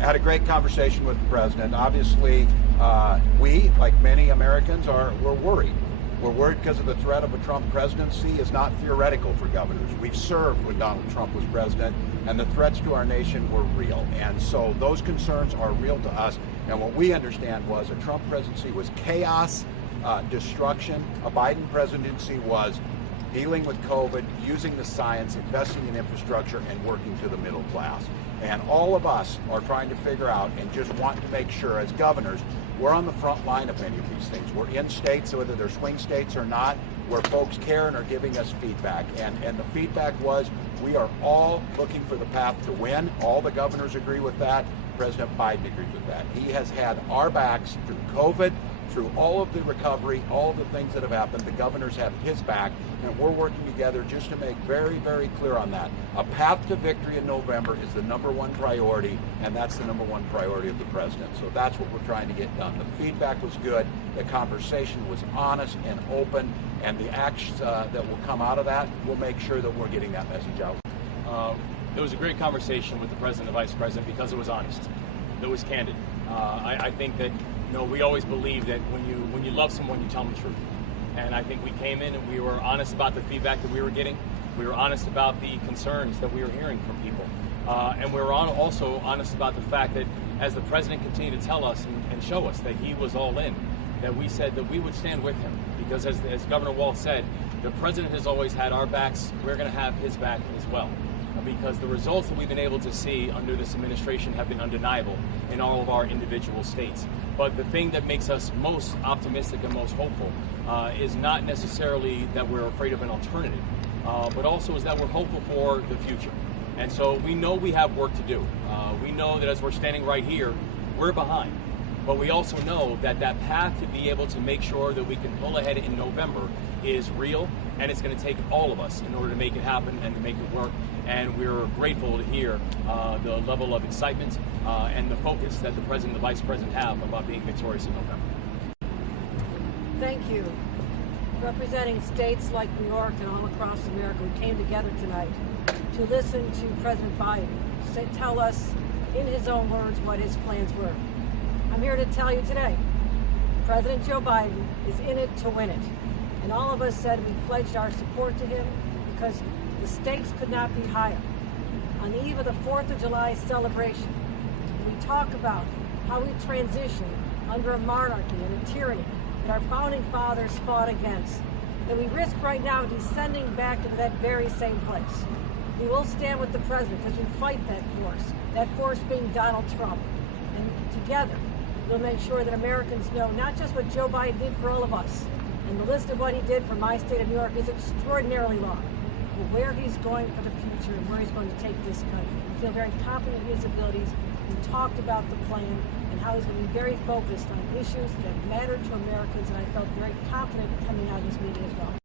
had a great conversation with the president. Obviously, we, like many Americans, we're worried. We're worried because of the threat of a Trump presidency is not theoretical for governors. We've served when Donald Trump was president, and the threats to our nation were real. And so those concerns are real to us. And what we understand was a Trump presidency was chaos, destruction. A Biden presidency was dealing with COVID, using the science, investing in infrastructure, and working to the middle class. And all of us are trying to figure out and just want to make sure as governors, we're on the front line of many of these things. We're in states, whether they're swing states or not, where folks care and are giving us feedback. And the feedback was, we are all looking for the path to win. All the governors agree with that. President Biden agrees with that. He has had our backs through COVID, through all of the recovery, all of the things that have happened. The governors have his back, and we're working together just to make very, very clear on that. A path to victory in November is the #1 priority, and that's the #1 priority of the president. So that's what we're trying to get done. The feedback was good, the conversation was honest and open, and the actions that will come out of that will make sure that we're getting that message out. It was a great conversation with the president and vice president because it was honest. It was candid. I think that we always believe that when you love someone, you tell them the truth. And I think we came in and we were honest about the feedback that we were getting. We were honest about the concerns that we were hearing from people. And we were also honest about the fact that as the president continued to tell us and show us that he was all in, that we said that we would stand with him. Because as Governor Walz said, the president has always had our backs. We're going to have his back as well. Because the results that we've been able to see under this administration have been undeniable in all of our individual states. But the thing that makes us most optimistic and most hopeful is not necessarily that we're afraid of an alternative, but also is that we're hopeful for the future. And so we know we have work to do. We know that as we're standing right here, we're behind. But we also know that that path to be able to make sure that we can pull ahead in November is real, and it's going to take all of us in order to make it happen and to make it work. And we're grateful to hear the level of excitement and the focus that the president and the vice president have about being victorious in November. Thank you. Representing states like New York and all across America, we came together tonight to listen to President Biden tell us, in his own words, what his plans were. I'm here to tell you today, President Joe Biden is in it to win it. And all of us said we pledged our support to him because the stakes could not be higher. On the eve of the 4th of July celebration, we talk about how we transition under a monarchy and a tyranny that our founding fathers fought against, that we risk right now descending back into that very same place. We will stand with the president as we fight that force being Donald Trump. And together, we'll make sure that Americans know not just what Joe Biden did for all of us, and the list of what he did for my state of New York is extraordinarily long, but where he's going for the future and where he's going to take this country. We feel very confident in his abilities. We talked about the plan and how he's going to be very focused on issues that matter to Americans, and I felt very confident coming out of this meeting as well.